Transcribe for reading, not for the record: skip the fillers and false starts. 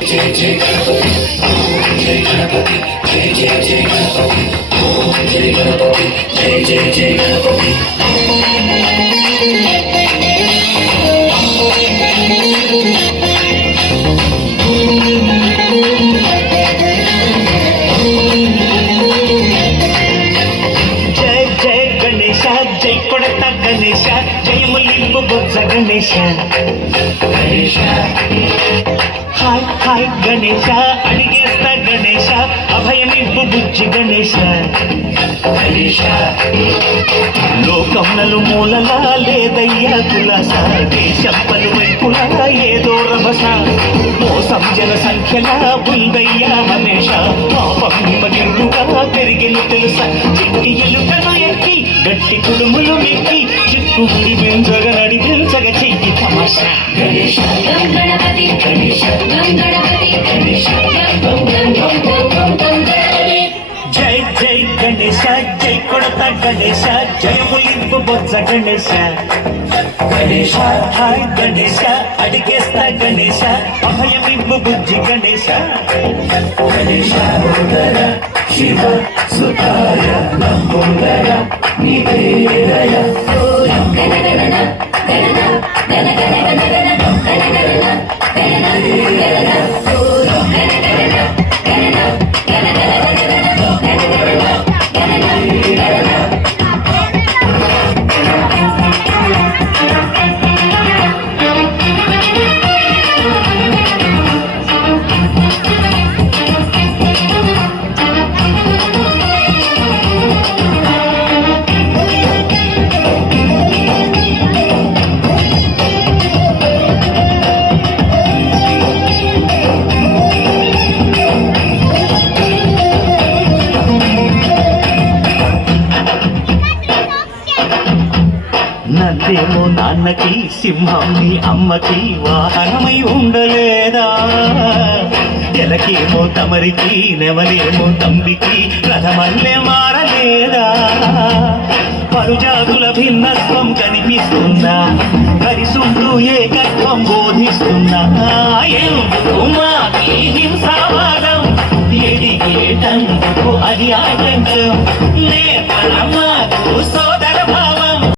జై జై గణపతి ఓం జై గణపతి జై జై జై గణపతి ఓం జై గణపతి జై జై జై గణపతి జై జై గణేశ జై కొడత గణేశ జయములింపు బొజ్జ గణేశ గణేశ హాయ్ హాయ్ గణేశ అడిగేస్తా గణేశ అభయమివ్వు బుజ్జి గణేశ గణేశ లోకం నలుమూలలా లేదయ్యా కులాస దేశం పలువైపులా ఏదో రభస మోసం జన సంఖ్యలా ఉందయ్యా హమేష పాపం నిమగిరుగా పెరిగెను తెలుసా చిట్టి ఎలుకను ఎక్కి గట్టి కుడుములు మెక్కి చిక్కు ముడి పెంచగ నడిపించగ చెయ్యి తమాషా గణేశ గణపతి గణేశ గణపతి గణేశ జై జై గణేశ జై కొడత గణేశ జయములింపు బొజ్జ గణేశ గణేశ హాయ్ గణేశ అడిగేస్తా గణేశ అభయమివ్వు బుజ్జి గణేశ గణేశ శివ సుతాయ లంబోదర నివేదయ నందేమో నాన్నకి సింహం నీ అమ్మకి వాహనమై ఉండలేదా ఎలకేమో తమరికి నెమలేమో తంబికి రథమల్లే మారలేదా పరుజాతుల భిన్నత్వం కనిపిస్తుందా కలిసుంటూ ఏకత్వం బోధిస్తున్నా ఏం